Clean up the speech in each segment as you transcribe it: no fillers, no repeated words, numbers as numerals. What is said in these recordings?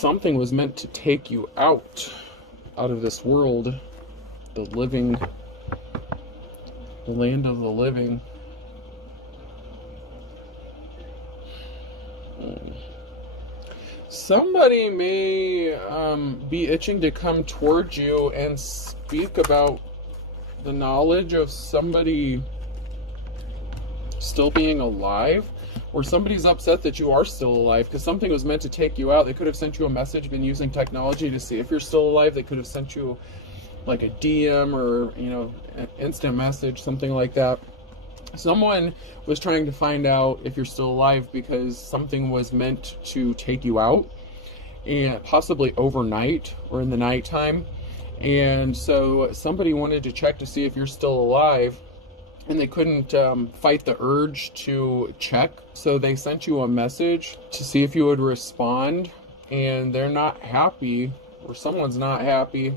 something was meant to take you out of this world, the living, the land of the living. Somebody may be itching to come towards you and speak about the knowledge of somebody still being alive, or somebody's upset that you are still alive because something was meant to take you out. They could have sent you a message, been using technology to see if you're still alive. They could have sent you like a DM or, you know, an instant message, something like that. Someone was trying to find out if you're still alive because something was meant to take you out, and possibly overnight or in the nighttime. And so somebody wanted to check to see if you're still alive, and they couldn't fight the urge to check. So they sent you a message to see if you would respond, and they're not happy, or someone's not happy.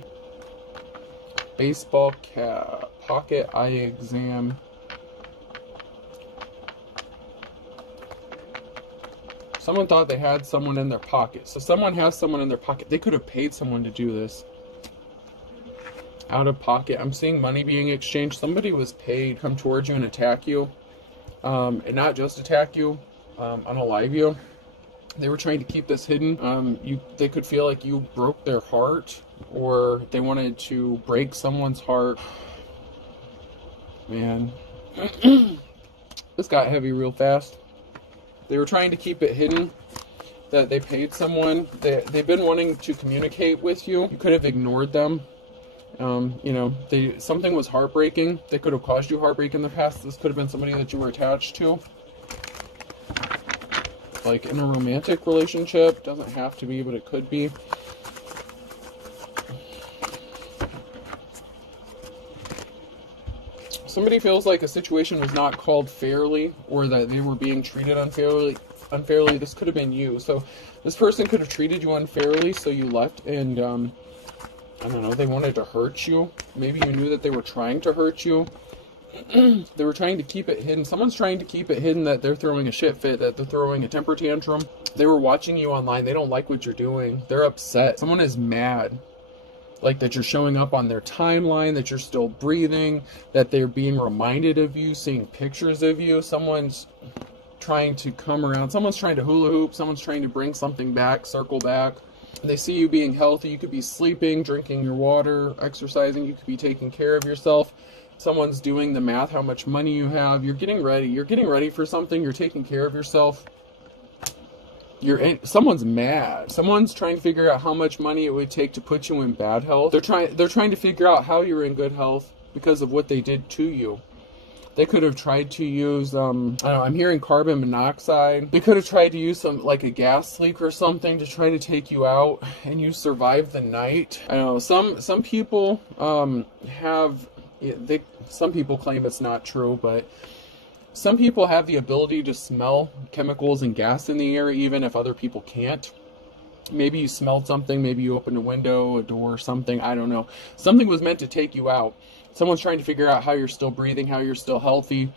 Baseball cap, pocket eye exam. Someone thought they had someone in their pocket. So someone has someone in their pocket. They could have paid someone to do this. Out of pocket. I'm seeing money being exchanged. Somebody was paid to come towards you and attack you. And not just attack you, unalive you. They were trying to keep this hidden. They could feel like you broke their heart, or they wanted to break someone's heart. Man. This got heavy real fast. They were trying to keep it hidden that they paid someone. They've been wanting to communicate with you. You could have ignored them. You know, something was heartbreaking. They could have caused you heartbreak in the past. This could have been somebody that you were attached to. Like in a romantic relationship. Doesn't have to be, but it could be. Somebody feels like a situation was not called fairly, or that they were being treated unfairly. This could have been you. So this person could have treated you unfairly, so you left, and I don't know, they wanted to hurt you. Maybe you knew that they were trying to hurt you. They were trying to keep it hidden. Someone's trying to keep it hidden that they're throwing a shit fit, that they're throwing a temper tantrum. They were watching you online. They don't like what you're doing. They're upset. Someone is mad. Like that you're showing up on their timeline, that you're still breathing, that they're being reminded of you, seeing pictures of you. Someone's trying to come around. Someone's trying to hula hoop. Someone's trying to bring something back, circle back. They see you being healthy. You could be sleeping, drinking your water, exercising. You could be taking care of yourself. Someone's doing the math, how much money you have. You're getting ready. You're getting ready for something. You're taking care of yourself. Someone's mad. Someone's trying to figure out how much money it would take to put you in bad health. They're trying to figure out how you're in good health because of what they did to you. They could have tried to use, I don't know, I'm hearing carbon monoxide. They could have tried to use like a gas leak or something to try to take you out, and you survived the night. I don't know, some people some people claim it's not true, but some people have the ability to smell chemicals and gas in the air, even if other people can't. Maybe you smelled something, maybe you opened a window, a door, something, I don't know. Something was meant to take you out. Someone's trying to figure out how you're still breathing, how you're still healthy.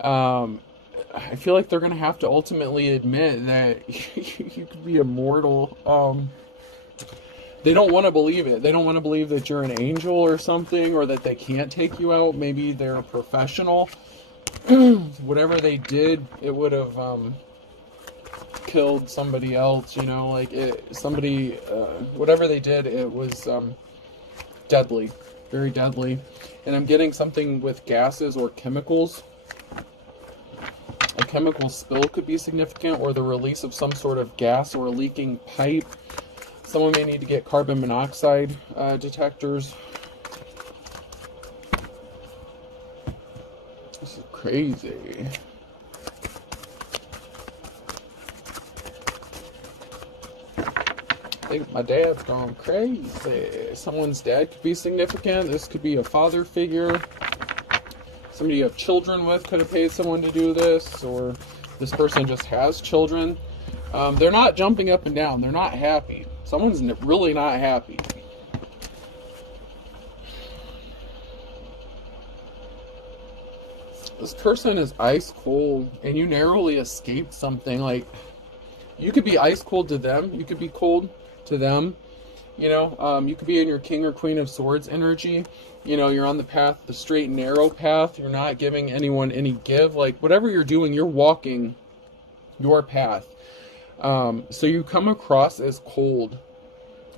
I feel like they're going to have to ultimately admit that you could be immortal. They don't want to believe it. They don't want to believe that you're an angel or something, or that they can't take you out. Maybe they're a professional. Whatever they did, it would have killed somebody else, you know, like whatever they did, it was deadly, very deadly. And I'm getting something with gases or chemicals. A chemical spill could be significant, or the release of some sort of gas or a leaking pipe. Someone may need to get carbon monoxide detectors. This is crazy. I think my dad's gone crazy. Someone's dad could be significant. This could be a father figure. Somebody you have children with could have paid someone to do this, or this person just has children. They're not jumping up and down. They're not happy. Someone's really not happy. This person is ice cold, and you narrowly escaped something. Like, You could be ice cold to them. You could be cold to them. You know, you could be in your King or Queen of Swords energy. You know, you're on the path, the straight and narrow path. You're not giving anyone any give. Like, whatever you're doing, you're walking your path. So you come across as cold,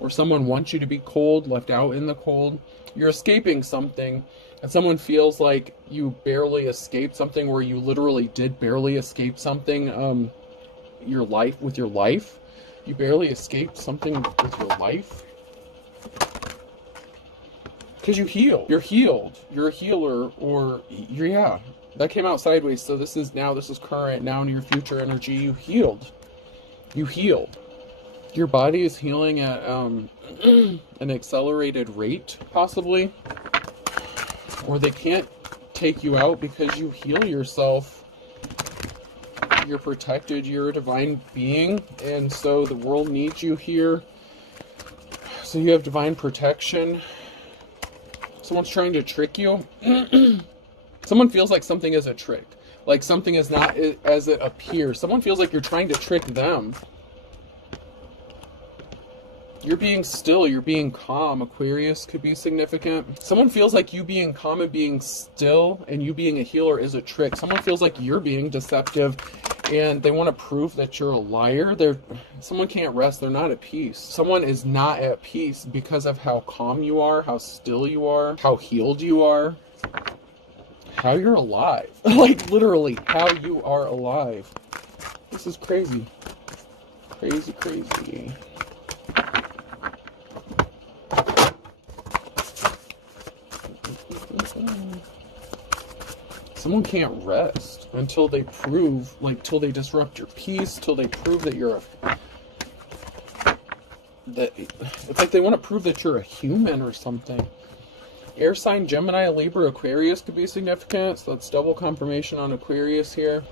or someone wants you to be cold, left out in the cold. You're escaping something, and someone feels like you barely escaped something, where you literally did barely escape something. Your life. You barely escaped something with your life. Because you heal. You're healed. You're a healer, or yeah. That came out sideways, so this is current, now in your future energy. You healed. You healed. Your body is healing at an accelerated rate, possibly. Or they can't take you out because you heal yourself. You're protected. You're a divine being, and so the world needs you here. So you have divine protection. Someone's trying to trick you. Someone feels like something is a trick. Like something is not as it appears. Someone feels like you're trying to trick them. You're being still. You're being calm. Aquarius could be significant. Someone feels like you being calm and being still and you being a healer is a trick. Someone feels like you're being deceptive and they want to prove that you're a liar. Someone can't rest. They're not at peace. Someone is not at peace because of how calm you are, how still you are, how healed you are, how you're alive. Like, literally, how you are alive. This is crazy. Crazy, crazy. Someone can't rest until they prove, like, till they disrupt your peace, till they prove that you're it's like they want to prove that you're a human or something. Air sign, Gemini, Libra, Aquarius could be significant, so that's double confirmation on Aquarius here.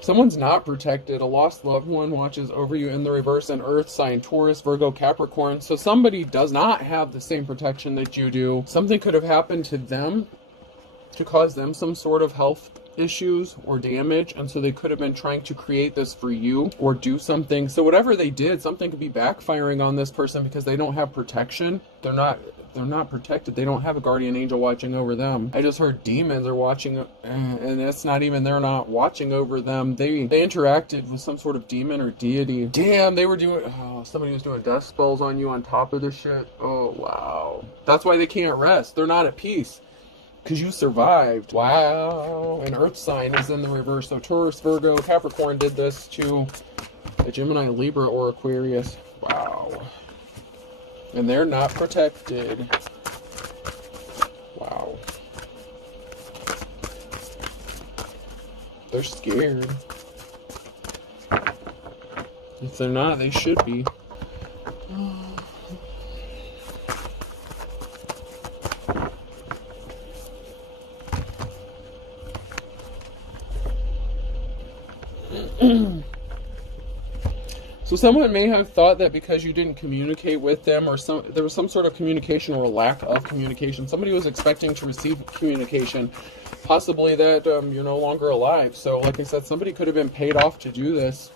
Someone's not protected. A lost loved one watches over you in the reverse. An earth sign, Taurus, Virgo, Capricorn. So somebody does not have the same protection that you do. Something could have happened to them to cause them some sort of health issues or damage, and so they could have been trying to create this for you or do something. So whatever they did, something could be backfiring on this person because they don't have protection. They're not protected. They don't have a guardian angel watching over them. I just heard demons are watching, and it's not even, they're not watching over them. They interacted with some sort of demon or deity. Damn, they were doing, somebody was doing death spells on you on top of this shit. Oh, wow. That's why they can't rest. They're not at peace. Because you survived. Wow. An earth sign is in the reverse. So Taurus, Virgo, Capricorn did this to a Gemini, Libra, or Aquarius. Wow. And they're not protected. Wow. They're scared. If they're not, they should be. So someone may have thought that because you didn't communicate with them, or there was some sort of communication or lack of communication, somebody was expecting to receive communication, possibly that you're no longer alive. So like I said, somebody could have been paid off to do this,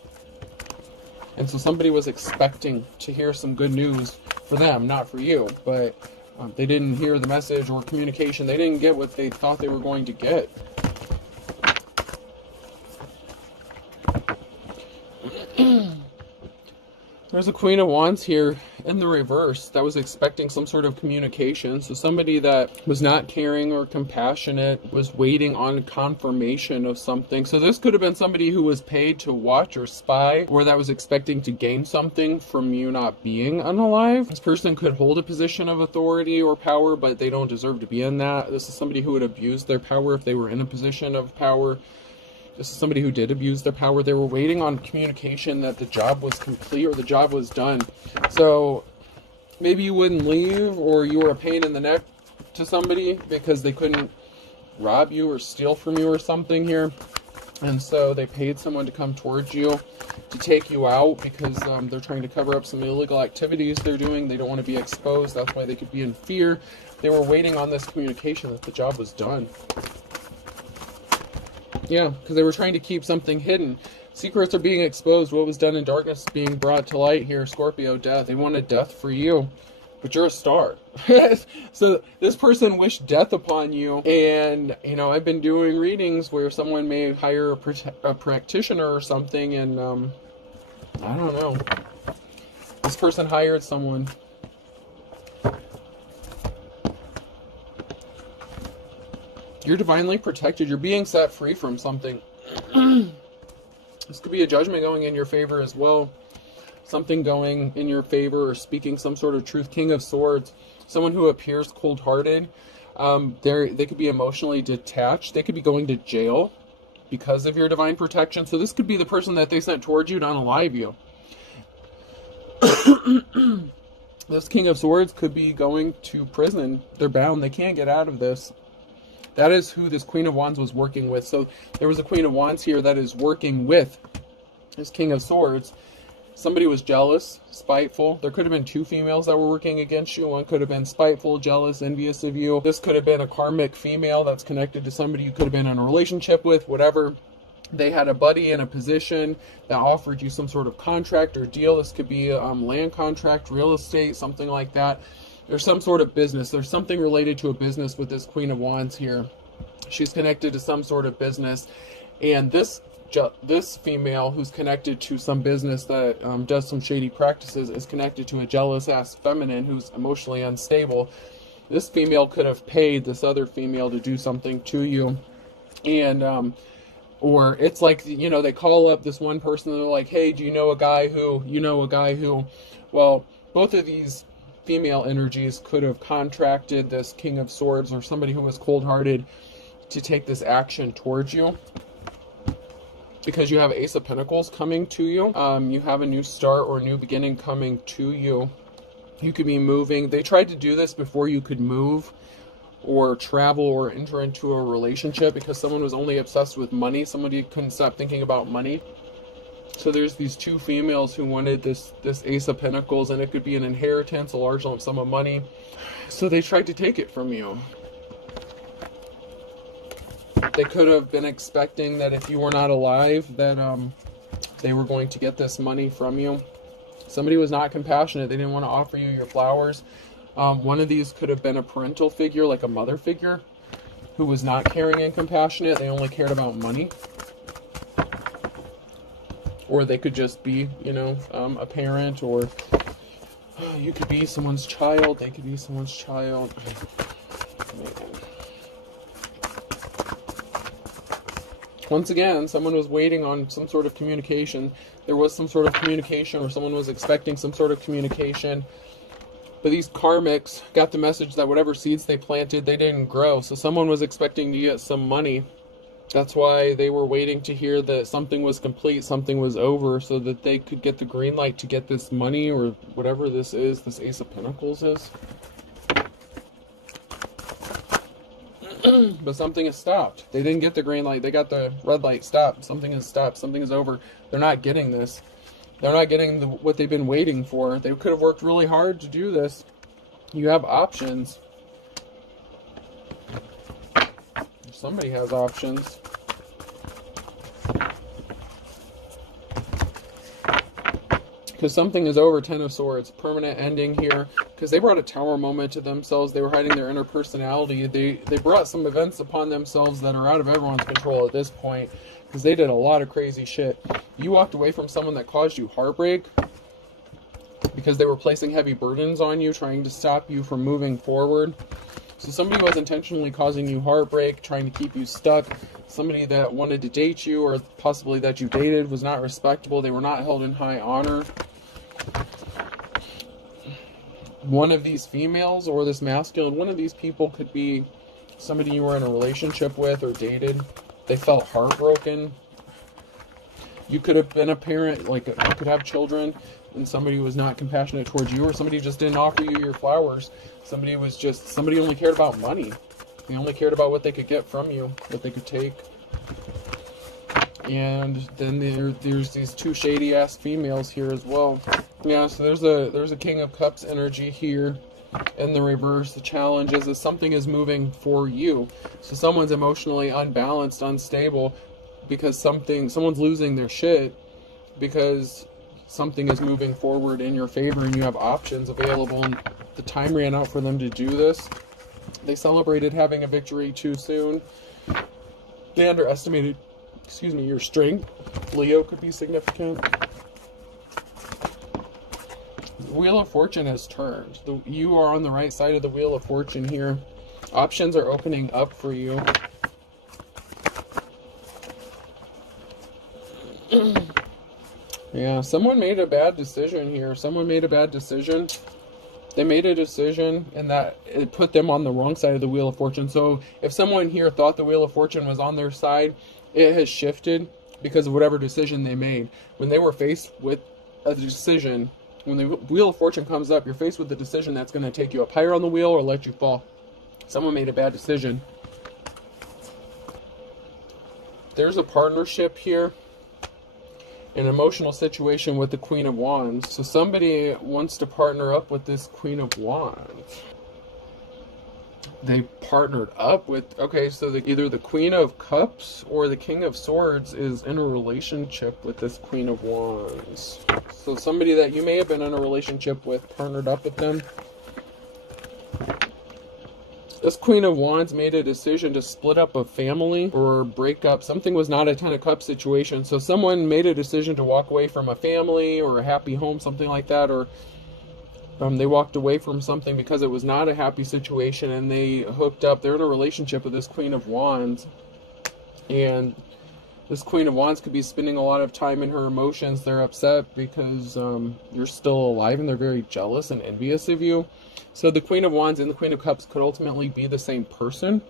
and so somebody was expecting to hear some good news for them, not for you, but they didn't hear the message or communication. They didn't get what they thought they were going to get. There's a Queen of Wands here in the reverse that was expecting some sort of communication. So somebody that was not caring or compassionate was waiting on confirmation of something. So this could have been somebody who was paid to watch or spy, or that was expecting to gain something from you not being unalive. This person could hold a position of authority or power, but they don't deserve to be in that. This is somebody who would abuse their power if they were in a position of power. This is somebody who did abuse their power. They were waiting on communication that the job was complete or the job was done. So maybe you wouldn't leave, or you were a pain in the neck to somebody because they couldn't rob you or steal from you or something here. And so they paid someone to come towards you to take you out because they're trying to cover up some illegal activities they're doing. They don't want to be exposed. That's why they could be in fear. They were waiting on this communication that the job was done. Yeah, because they were trying to keep something hidden. Secrets are being exposed. What was done in darkness is being brought to light here. Scorpio, death. They wanted death for you, but you're a star. So this person wished death upon you. And, you know, I've been doing readings where someone may hire a practitioner or something. And, I don't know. This person hired someone. You're divinely protected. You're being set free from something. This could be a judgment going in your favor as well. Something going in your favor or speaking some sort of truth. King of Swords. Someone who appears cold-hearted. They could be emotionally detached. They could be going to jail because of your divine protection. So this could be the person that they sent towards you to unalive you. This King of Swords could be going to prison. They're bound. They can't get out of this. That is who this Queen of Wands was working with. So there was a Queen of Wands here that is working with this King of Swords. Somebody was jealous, spiteful. There could have been two females that were working against you. One could have been spiteful, jealous, envious of you. This could have been a karmic female that's connected to somebody you could have been in a relationship with, whatever. They had a buddy in a position that offered you some sort of contract or deal. This could be a land contract, real estate, something like that. There's some sort of business. There's something related to a business with this Queen of Wands here. She's connected to some sort of business. And this female who's connected to some business that does some shady practices is connected to a jealous-ass feminine who's emotionally unstable. This female could have paid this other female to do something to you. And, or it's like, you know, they call up this one person and they're like, hey, do you know a guy who, well, both of these female energies could have contracted this King of Swords or somebody who was cold-hearted to take this action towards you. Because you have Ace of Pentacles coming to you. You have a new start or a new beginning coming to you. You could be moving. They tried to do this before you could move or travel or enter into a relationship because someone was only obsessed with money. Somebody couldn't stop thinking about money. So there's these two females who wanted this Ace of Pentacles, and it could be an inheritance, a large lump sum of money. So they tried to take it from you. They could have been expecting that if you were not alive, that they were going to get this money from you. Somebody was not compassionate. They didn't want to offer you your flowers. One of these could have been a parental figure, like a mother figure, who was not caring and compassionate. They only cared about money. Or they could just be, you know, a parent, or you could be someone's child. They could be someone's child. Once again, someone was waiting on some sort of communication. There was some sort of communication, or someone was expecting some sort of communication. But these karmics got the message that whatever seeds they planted, they didn't grow. So someone was expecting to get some money. That's why they were waiting to hear that something was complete, something was over, so that they could get the green light to get this money, or whatever this is, this Ace of Pentacles is. But something has stopped. They didn't get the green light. They got the red light. Stop. Something has stopped. Something is over. They're not getting this. They're not getting what they've been waiting for. They could have worked really hard to do this. You have options. Somebody has options. Because something is over. Ten of Swords. Permanent ending here. Because they brought a tower moment to themselves. They were hiding their inner personality. They brought some events upon themselves that are out of everyone's control at this point. Because they did a lot of crazy shit. You walked away from someone that caused you heartbreak. Because they were placing heavy burdens on you. Trying to stop you from moving forward. So somebody was intentionally causing you heartbreak, trying to keep you stuck. Somebody that wanted to date you, or possibly that you dated, was not respectable. They were not held in high honor. One of these females, or this masculine, one of these people could be somebody you were in a relationship with or dated. They felt heartbroken. You could have been a parent, like you could have children, and somebody was not compassionate towards you, or somebody just didn't offer you your flowers. Somebody only cared about money. They only cared about what they could get from you, what they could take. And then there's these two shady ass females here as well. Yeah, so there's a King of Cups energy here in the reverse. The challenge is that something is moving for you. So someone's emotionally unbalanced, unstable. because someone's losing their shit because something is moving forward in your favor and you have options available, and the time ran out for them to do this. They celebrated having a victory too soon. They underestimated, your strength. Leo could be significant. The Wheel of Fortune has turned. You are on the right side of the Wheel of Fortune here. Options are opening up for you. Yeah, someone made a bad decision here. Someone made a bad decision. They made a decision, and that it put them on the wrong side of the Wheel of Fortune. So if someone here thought the Wheel of Fortune was on their side, it has shifted because of whatever decision they made. When they were faced with a decision, when the Wheel of Fortune comes up, you're faced with the decision that's going to take you up higher on the wheel or let you fall. Someone made a bad decision. There's a partnership here. An emotional situation with the Queen of Wands. So somebody wants to partner up with this Queen of Wands. They partnered up with, okay, so either the Queen of Cups or the King of Swords is in a relationship with this Queen of Wands. So somebody that you may have been in a relationship with partnered up with them. This Queen of Wands made a decision to split up a family or break up. Something was not a Ten of Cups situation. So someone made a decision to walk away from a family or a happy home, something like that. Or they walked away from something because it was not a happy situation and they hooked up. They're in a relationship with this Queen of Wands. And this Queen of Wands could be spending a lot of time in her emotions. They're upset because you're still alive and they're very jealous and envious of you. So the Queen of Wands and the Queen of Cups could ultimately be the same person.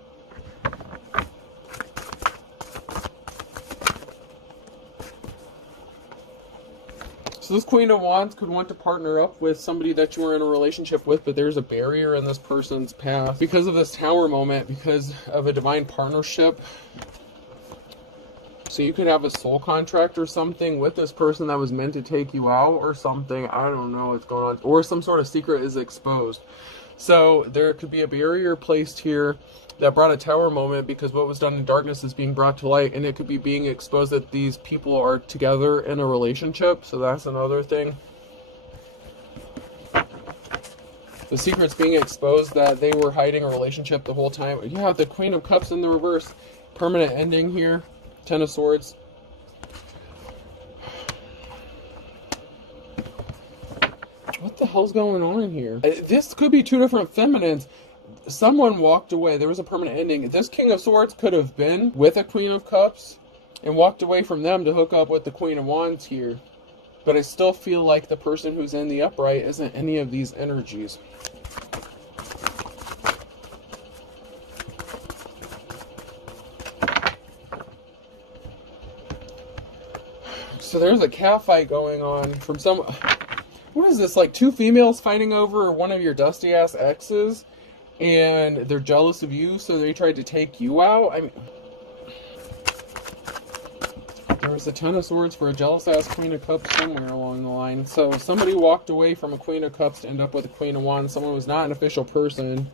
So this Queen of Wands could want to partner up with somebody that you were in a relationship with, but there's a barrier in this person's path. Because of this Tower moment, because of a divine partnership. So you could have a soul contract or something with this person that was meant to take you out or something. I don't know what's going on. Or some sort of secret is exposed. So there could be a barrier placed here that brought a Tower moment because what was done in darkness is being brought to light. And it could be being exposed that these people are together in a relationship. So that's another thing. The secret's being exposed that they were hiding a relationship the whole time. You have the Queen of Cups in the reverse. Permanent ending here. Ten of Swords. What the hell's going on here? This could be two different feminines. Someone walked away. There was a permanent ending. This King of Swords could have been with a Queen of Cups and walked away from them to hook up with the Queen of Wands here. But I still feel like the person who's in the upright isn't any of these energies. So there's a cat fight going on from some... What is this, like two females fighting over one of your dusty ass exes? And they're jealous of you, so they tried to take you out? I mean... There was a Ten of Swords for a jealous ass Queen of Cups somewhere along the line. So somebody walked away from a Queen of Cups to end up with a Queen of Wands. Someone was not an official person.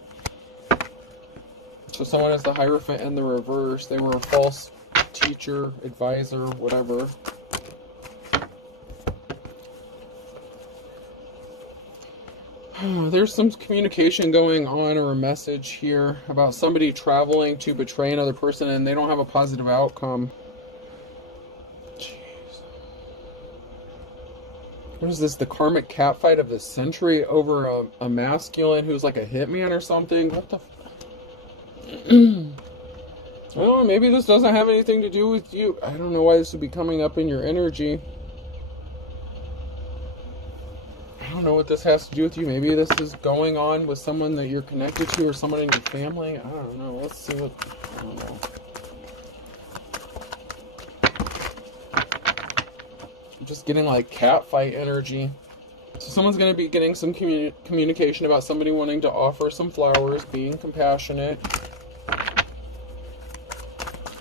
So someone is the Hierophant in the reverse. They were a false teacher, advisor, whatever. There's some communication going on or a message here about somebody traveling to betray another person and they don't have a positive outcome. Jeez. What is this? The karmic catfight of the century over a masculine who's like a hitman or something? What the... I don't know, maybe this doesn't have anything to do with you. I don't know why this would be coming up in your energy. I don't know what this has to do with you. Maybe this is going on with someone that you're connected to or someone in your family. I don't know. Let's see what... I don't know. I'm just getting like catfight energy. So someone's going to be getting some communication about somebody wanting to offer some flowers, being compassionate.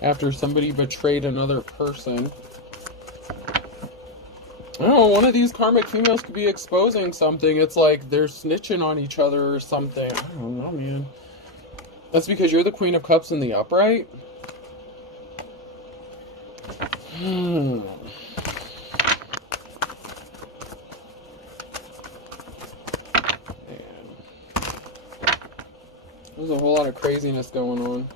After somebody betrayed another person. I don't know, one of these karmic females could be exposing something. It's like they're snitching on each other or something. I don't know, man. That's because you're the Queen of Cups in the upright? Hmm. There's a whole lot of craziness going on.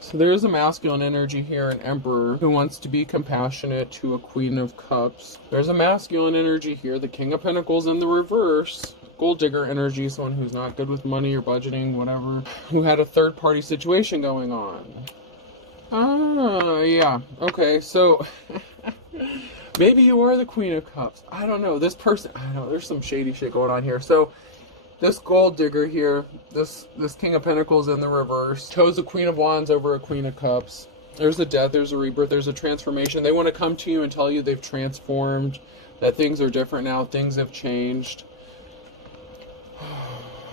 So there's a masculine energy here, an emperor who wants to be compassionate to a queen of cups. There's a masculine energy here, the king of pentacles in the reverse. Gold digger energy, someone who's not good with money or budgeting, whatever, who had a third party situation going on. Yeah. Okay, so maybe you are the queen of cups. I don't know. This person, I don't know, there's some shady shit going on here. So this gold digger here, this king of pentacles in the reverse, chose a queen of wands over a queen of cups. There's a death, there's a rebirth, there's a transformation. They want to come to you and tell you they've transformed, that things are different now, things have changed.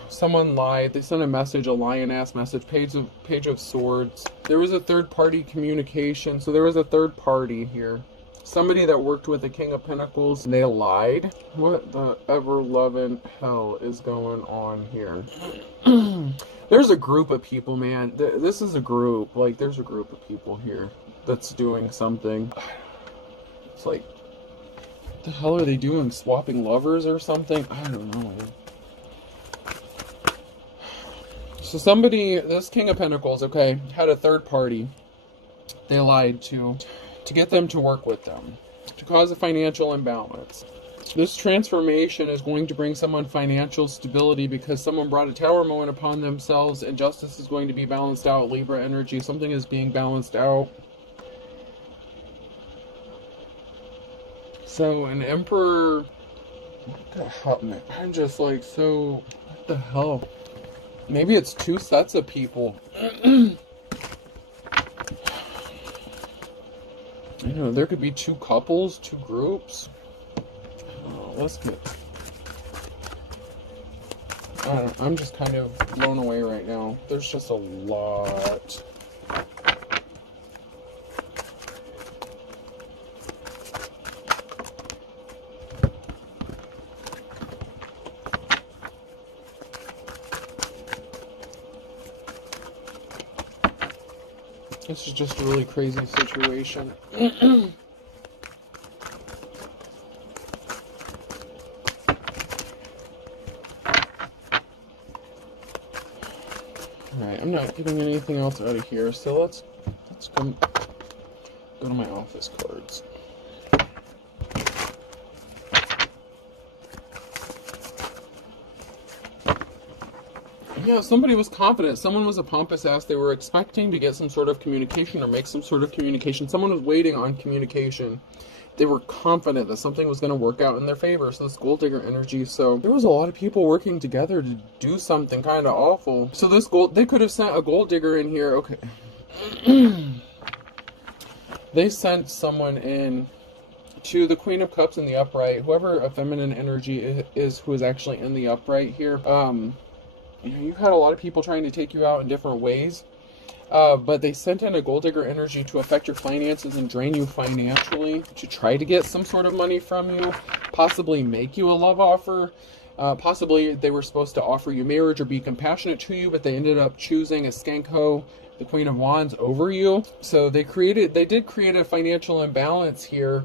Someone lied. They sent a message, a lying-ass message, page of swords. There was a third-party communication. So there was a third party here. Somebody that worked with the King of Pentacles, they lied. What the ever-loving hell is going on here? There's a group of people, man. This is a group. Like, there's a group of people here that's doing something. It's like, what the hell are they doing? Swapping lovers or something? I don't know. So somebody, this King of Pentacles, okay, had a third party they lied to get them to work with them, to cause a financial imbalance. This transformation is going to bring someone financial stability because someone brought a tower moment upon themselves, and justice is going to be balanced out. Libra energy, something is being balanced out. So an emperor, what the hell, man? I'm just like, so, what the hell? Maybe it's two sets of people. You know, there could be two couples, two groups. Oh, let's get... I don't know, I'm just kind of blown away right now. There's just a lot. This is just a really crazy situation. Alright, I'm not getting anything else out of here, so let's go to my office cards. Yeah, somebody was confident. Someone was a pompous ass. They were expecting to get some sort of communication or make some sort of communication. Someone was waiting on communication. They were confident that something was going to work out in their favor. So this gold digger energy. So there was a lot of people working together to do something kind of awful. So this they could have sent a gold digger in here. Okay. They sent someone in to the Queen of Cups in the upright. Whoever a feminine energy is who is actually in the upright here. You know, you've had a lot of people trying to take you out in different ways, but they sent in a gold digger energy to affect your finances and drain you financially, to try to get some sort of money from you, possibly make you a love offer, possibly they were supposed to offer you marriage or be compassionate to you, but they ended up choosing a skankho, the Queen of Wands, over you. So they did create a financial imbalance here,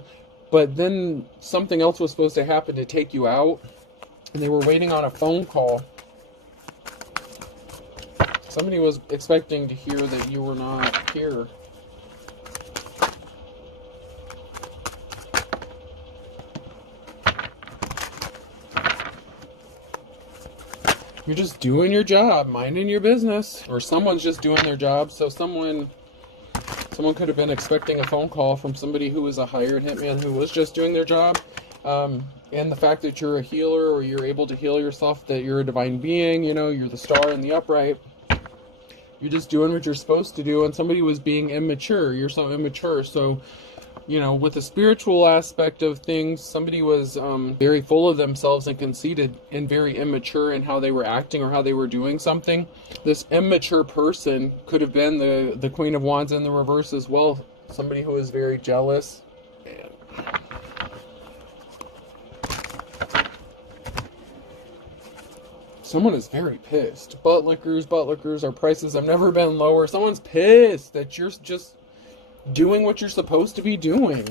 but then something else was supposed to happen to take you out, and they were waiting on a phone call. Somebody was expecting to hear that you were not here. You're just doing your job, minding your business. Or someone's just doing their job. So someone could have been expecting a phone call from somebody who was a hired hitman who was just doing their job. And the fact that you're a healer, or you're able to heal yourself, that you're a divine being, you know, you're the star in the upright. You're just doing what you're supposed to do, and somebody was being immature. You're so immature. So, you know, with the spiritual aspect of things, somebody was very full of themselves and conceited and very immature in how they were acting or how they were doing something. This immature person could have been the Queen of Wands in the reverse as well. Somebody who is very jealous. Someone is very pissed. Butt lickers, our prices have never been lower. Someone's pissed that you're just doing what you're supposed to be doing.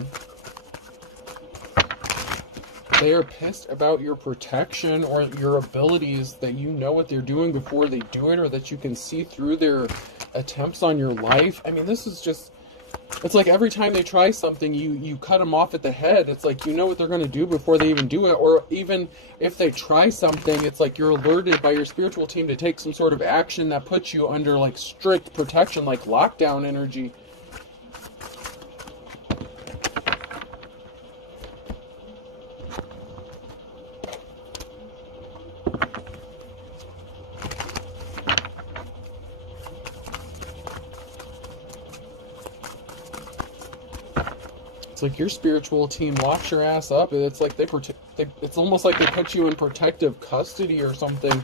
They are pissed about your protection or your abilities, that you know what they're doing before they do it, or that you can see through their attempts on your life. I mean, this is just, it's like every time they try something, you cut them off at the head. It's like you know what they're going to do before they even do it. Or even if they try something, it's like you're alerted by your spiritual team to take some sort of action that puts you under like strict protection, like lockdown energy. Like your spiritual team locks your ass up, and it's like it's almost like they put you in protective custody or something.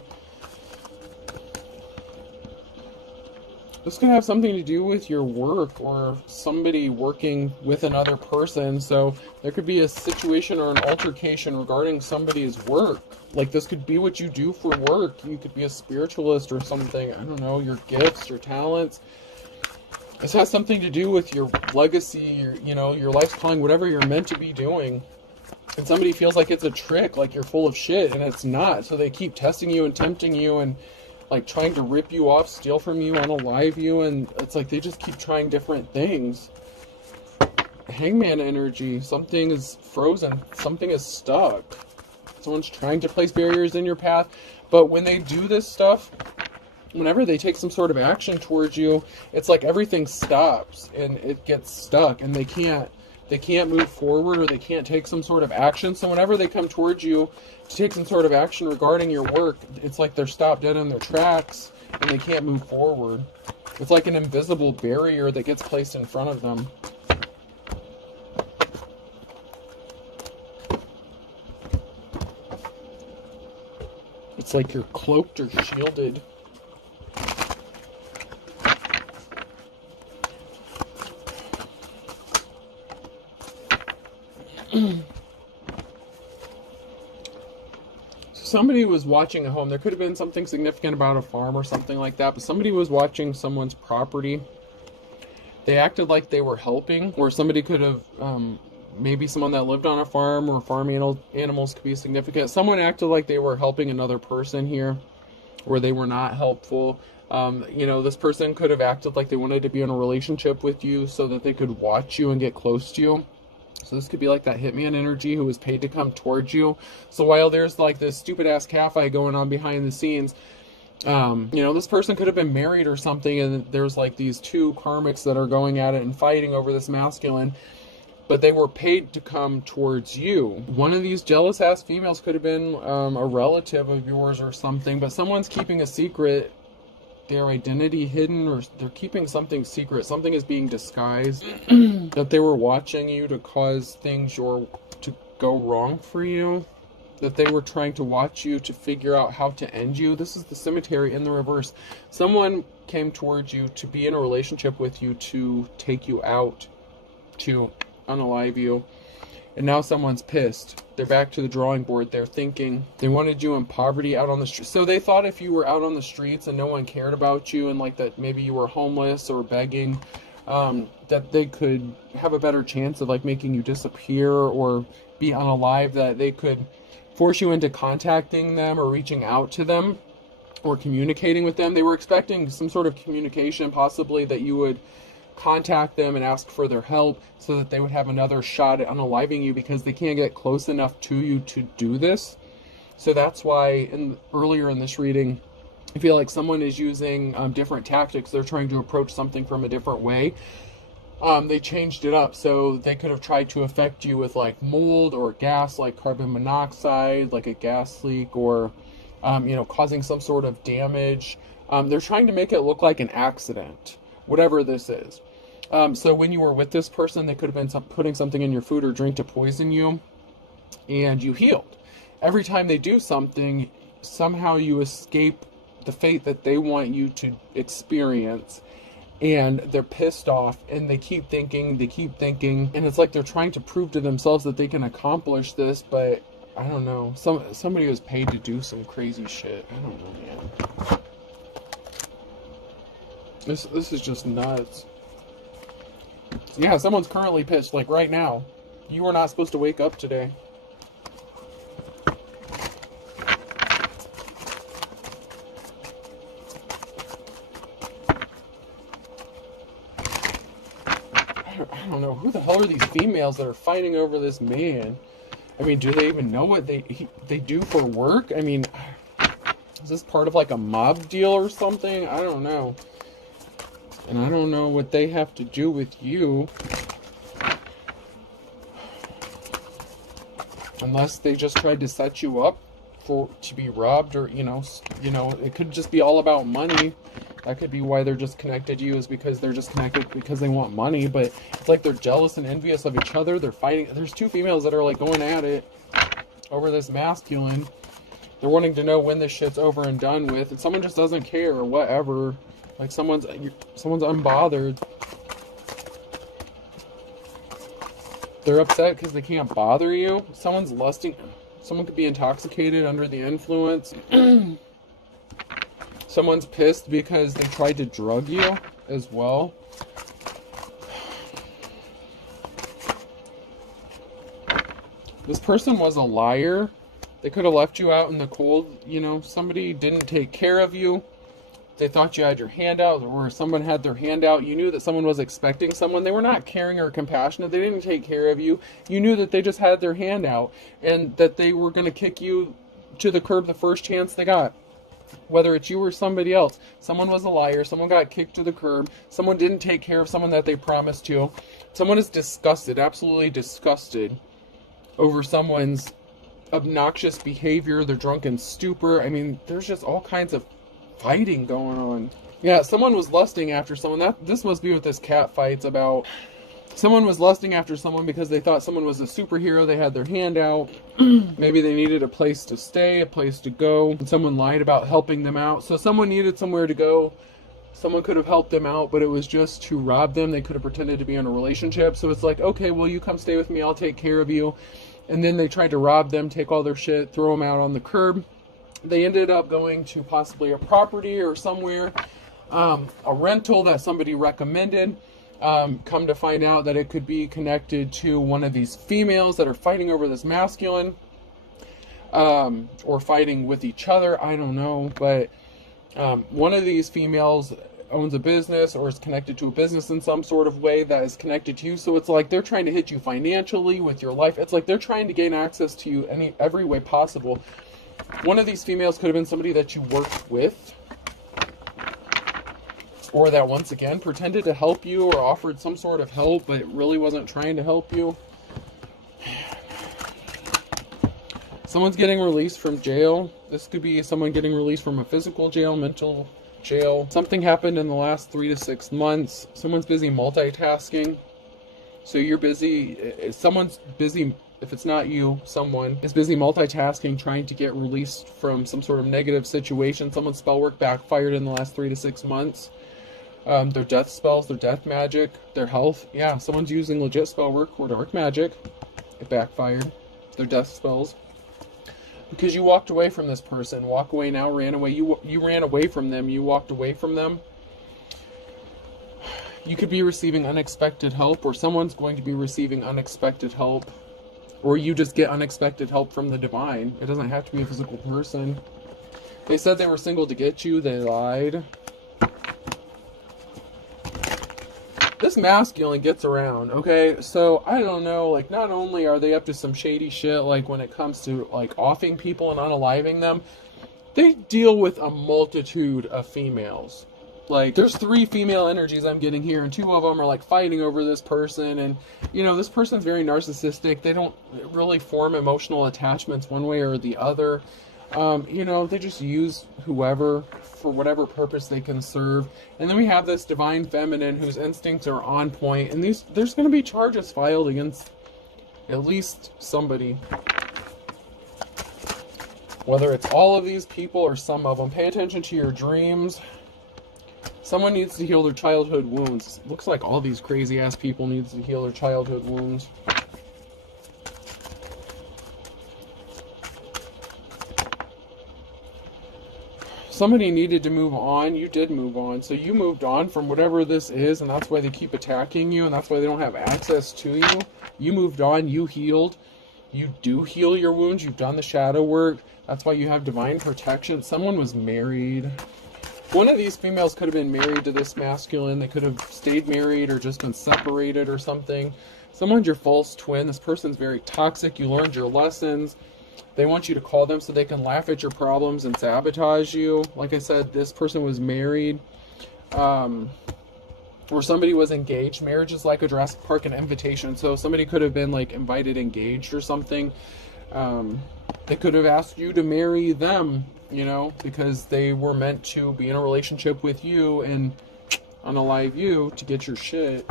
This could have something to do with your work or somebody working with another person. So there could be a situation or an altercation regarding somebody's work. Like this could be what you do for work. You could be a spiritualist or something. I don't know, your gifts, your talents. This has something to do with your legacy, your life's calling, whatever you're meant to be doing. And somebody feels like it's a trick, like you're full of shit, and it's not. So they keep testing you and tempting you and like trying to rip you off, steal from you, unalive you, and it's like they just keep trying different things. Hangman energy. Something is frozen. Something is stuck. Someone's trying to place barriers in your path. But when they do this stuff, whenever they take some sort of action towards you, it's like everything stops and it gets stuck, and they can't move forward, or they can't take some sort of action. So whenever they come towards you to take some sort of action regarding your work, it's like they're stopped dead in their tracks and they can't move forward. It's like an invisible barrier that gets placed in front of them. It's like you're cloaked or shielded. Somebody was watching a home. There could have been something significant about a farm or something like that, but somebody was watching someone's property. They acted like they were helping, or somebody could have, maybe someone that lived on a farm, or farm animals could be significant. Someone acted like they were helping another person here, where they were not helpful. This person could have acted like they wanted to be in a relationship with you so that they could watch you and get close to you. So this could be like that hitman energy who was paid to come towards you. So while there's like this stupid ass catfight going on behind the scenes, this person could have been married or something, and there's like these two karmics that are going at it and fighting over this masculine, but they were paid to come towards you. One of these jealous ass females could have been a relative of yours or something, but someone's keeping a secret, their identity hidden, or they're keeping something secret. Something is being disguised. That they were watching you to cause things to go wrong for you. That they were trying to watch you to figure out how to end you. This is the cemetery in the reverse. Someone came towards you to be in a relationship with you, to take you out, to unalive you. And now someone's pissed. They're back to the drawing board. They're thinking they wanted you in poverty out on the street. So they thought if you were out on the streets and no one cared about you, and like that maybe you were homeless or begging, that they could have a better chance of like making you disappear or be unalive, that they could force you into contacting them or reaching out to them or communicating with them. They were expecting some sort of communication, possibly that you would contact them and ask for their help so that they would have another shot at unaliving you, because they can't get close enough to you to do this. So that's why earlier in this reading, I feel like someone is using different tactics. They're trying to approach something from a different way. They changed it up, so they could have tried to affect you with like mold or gas, like carbon monoxide, like a gas leak, or causing some sort of damage. They're trying to make it look like an accident, whatever this is. So when you were with this person, they could have been putting something in your food or drink to poison you, and you healed. Every time they do something, somehow you escape the fate that they want you to experience, and they're pissed off, and they keep thinking, and it's like they're trying to prove to themselves that they can accomplish this, but I don't know. Somebody was paid to do some crazy shit. I don't know, man. This is just nuts. Yeah, someone's currently pissed, like right now. You were not supposed to wake up today. I don't know. Who the hell are these females that are fighting over this man? I mean, do they even know what they do for work? I mean, is this part of like a mob deal or something? I don't know. And I don't know what they have to do with you. Unless they just tried to set you up to be robbed, or you know, it could just be all about money. That could be why they're just connected to you, is because they're just connected because they want money. But it's like they're jealous and envious of each other. They're fighting. There's two females that are like going at it over this masculine. They're wanting to know when this shit's over and done with, and someone just doesn't care or whatever. Like someone's unbothered. They're upset because they can't bother you. Someone's lusting. Someone could be intoxicated under the influence. Someone's pissed because they tried to drug you as well. This person was a liar. They could have left you out in the cold. You know, somebody didn't take care of you. They thought you had your hand out, or someone had their hand out. You knew that someone was expecting someone. They were not caring or compassionate. They didn't take care of you. You knew that they just had their hand out, and that they were going to kick you to the curb the first chance they got. Whether it's you or somebody else. Someone was a liar. Someone got kicked to the curb. Someone didn't take care of someone that they promised to. Someone is disgusted, absolutely disgusted, over someone's obnoxious behavior, their drunken stupor. I mean, there's just all kinds of fighting going on. Yeah, someone was lusting after someone. This must be what this cat fight's about. Someone was lusting after someone because they thought someone was a superhero. They had their hand out. Maybe they needed a place to stay, a place to go. And someone lied about helping them out. So someone needed somewhere to go. Someone could have helped them out, but it was just to rob them. They could have pretended to be in a relationship. So it's like, okay, well, you come stay with me. I'll take care of you. And then they tried to rob them, take all their shit, throw them out on the curb. They ended up going to possibly a property or somewhere, a rental that somebody recommended. Come to find out that it could be connected to one of these females that are fighting over this masculine, or fighting with each other. I don't know, but one of these females owns a business or is connected to a business in some sort of way that is connected to you. So it's like they're trying to hit you financially with your life. It's like they're trying to gain access to you every way possible. One of these females could have been somebody that you worked with, or that once again pretended to help you or offered some sort of help but really wasn't trying to help you. Someone's getting released from jail. This could be someone getting released from a physical jail, mental jail. Something happened in the last 3 to 6 months. Someone's busy multitasking. So you're busy. Someone's busy. If it's not you, someone is busy multitasking, trying to get released from some sort of negative situation. Someone's spell work backfired in the last 3 to 6 months. Their death spells, their death magic, their health. Yeah, someone's using legit spell work or dark magic. It backfired. Their death spells. Because you walked away from this person. Walk away now, ran away. You ran away from them. You walked away from them. You could be receiving unexpected help, or someone's going to be receiving unexpected help. Or you just get unexpected help from the divine. It doesn't have to be a physical person. They said they were single to get you. They lied. This masculine gets around, okay? So, I don't know, like, not only are they up to some shady shit, like, when it comes to, like, offing people and unaliving them, they deal with a multitude of females. Like, there's 3 female energies I'm getting here, and 2 of them are, like, fighting over this person, and, you know, this person's very narcissistic. They don't really form emotional attachments one way or the other. You know, they just use whoever for whatever purpose they can serve. And then we have this divine feminine whose instincts are on point, and there's going to be charges filed against at least somebody. Whether it's all of these people or some of them. Pay attention to your dreams. Someone needs to heal their childhood wounds. Looks like all these crazy ass people needs to heal their childhood wounds. somebody needed to move on. You did move on. So you moved on from whatever this is, and that's why they keep attacking you, and that's why they don't have access to you. You moved on. You healed. You do heal your wounds. You've done the shadow work. That's why you have divine protection. Someone was married. One of these females could have been married to this masculine. They could have stayed married or just been separated or something. Someone's your false twin. This person's very toxic. You learned your lessons. They want you to call them so they can laugh at your problems and sabotage you. Like I said, this person was married. Or somebody was engaged. Marriage is like a Jurassic Park, an invitation. So somebody could have been like invited engaged or something. They could have asked you to marry them, you know, because they were meant to be in a relationship with you and unalive you to get your shit.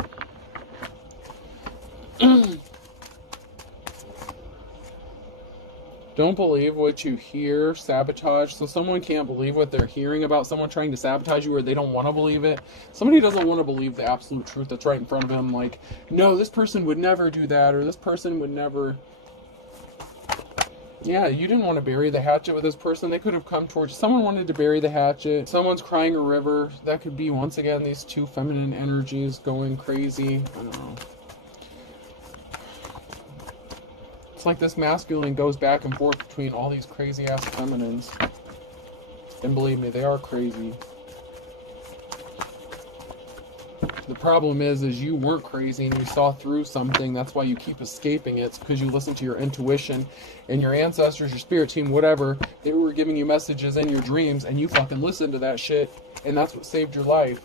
Don't believe what you hear. Sabotage. So someone can't believe what they're hearing about someone trying to sabotage you, or they don't want to believe it. Somebody doesn't want to believe the absolute truth that's right in front of them. Like, no, this person would never do that, or this person would never. Yeah, you didn't want to bury the hatchet with this person. They could have come towards you. Someone wanted to bury the hatchet. Someone's crying a river. That could be, once again, these two feminine energies going crazy. I don't know. It's like this masculine goes back and forth between all these crazy ass feminines. And believe me, they are crazy. The problem is you weren't crazy and you saw through something. That's why you keep escaping it. It's because you listen to your intuition and your ancestors, your spirit team, whatever. They were giving you messages in your dreams and you fucking listened to that shit. And that's what saved your life.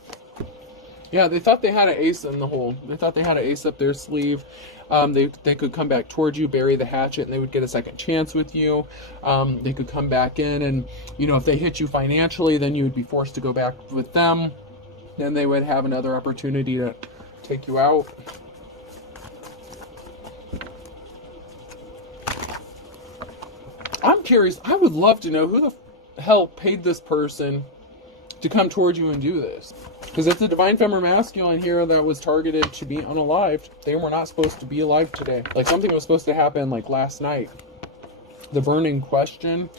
Yeah, they thought they had an ace in the hole. They thought they had an ace up their sleeve. They could come back towards you, bury the hatchet, and they would get a second chance with you. They could come back in, and, you know, if they hit you financially, then you would be forced to go back with them. Then they would have another opportunity to take you out. I'm curious. I would love to know who the hell paid this person to come towards you and do this. Because it's a divine feminine masculine here that was targeted to be unalived. They were not supposed to be alive today. Like, something was supposed to happen like last night. The burning question.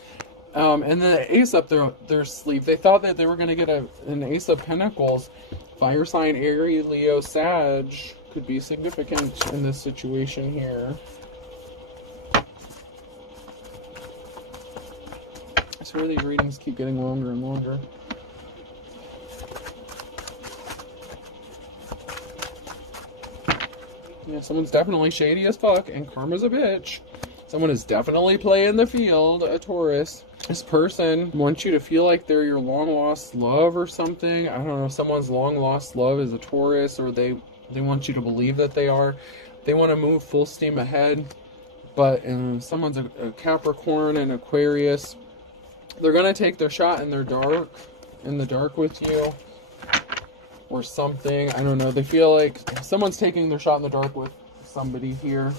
And the ace up their sleeve. They thought that they were going to get an ace of pentacles. Fire sign, Aries, Leo, Sag could be significant in this situation here. I swear these readings keep getting longer and longer. Yeah, someone's definitely shady as fuck, and karma's a bitch. Someone is definitely playing the field, a Taurus. This person wants you to feel like they're your long-lost love or something. I don't know, someone's long-lost love is a Taurus, or they want you to believe that they are. They want to move full steam ahead, but someone's a Capricorn and Aquarius. They're going to take their shot in the dark with you. Or something. I don't know. They feel like someone's taking their shot in the dark with somebody here.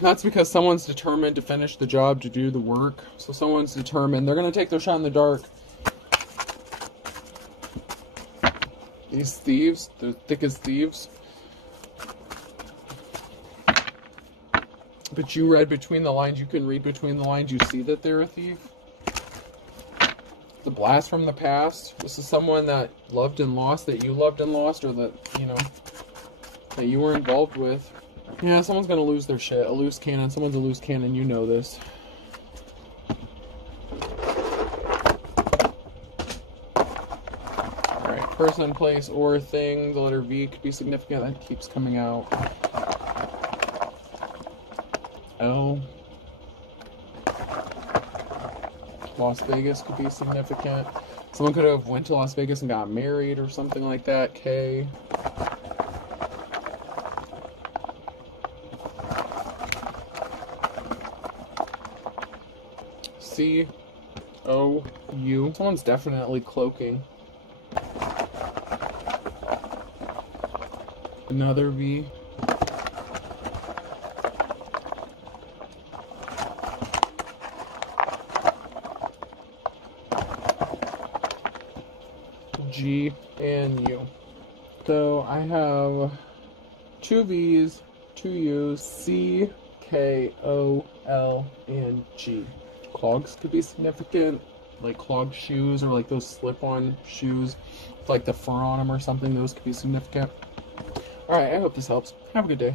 That's because someone's determined to finish the job, to do the work. So someone's determined. They're going to take their shot in the dark. These thieves, they're thick as thieves. But you read between the lines. You can read between the lines. You see that they're a thief. The blast from the past. This is someone that loved and lost, that you loved and lost, or that, you know, that you were involved with. Yeah, someone's gonna lose their shit. A loose cannon. Someone's a loose cannon. You know this. Alright, person, place, or thing. The letter V could be significant. That keeps coming out. L. Las Vegas could be significant. Someone could have went to Las Vegas and got married or something like that. K. C. O. U. Someone's definitely cloaking. Another V. G, and U. So I have 2 V's, 2 U's, C, K-O-L and G. Clogs could be significant, like clogged shoes or like those slip-on shoes with like the fur on them or something. Those could be significant. All right, I hope this helps. Have a good day.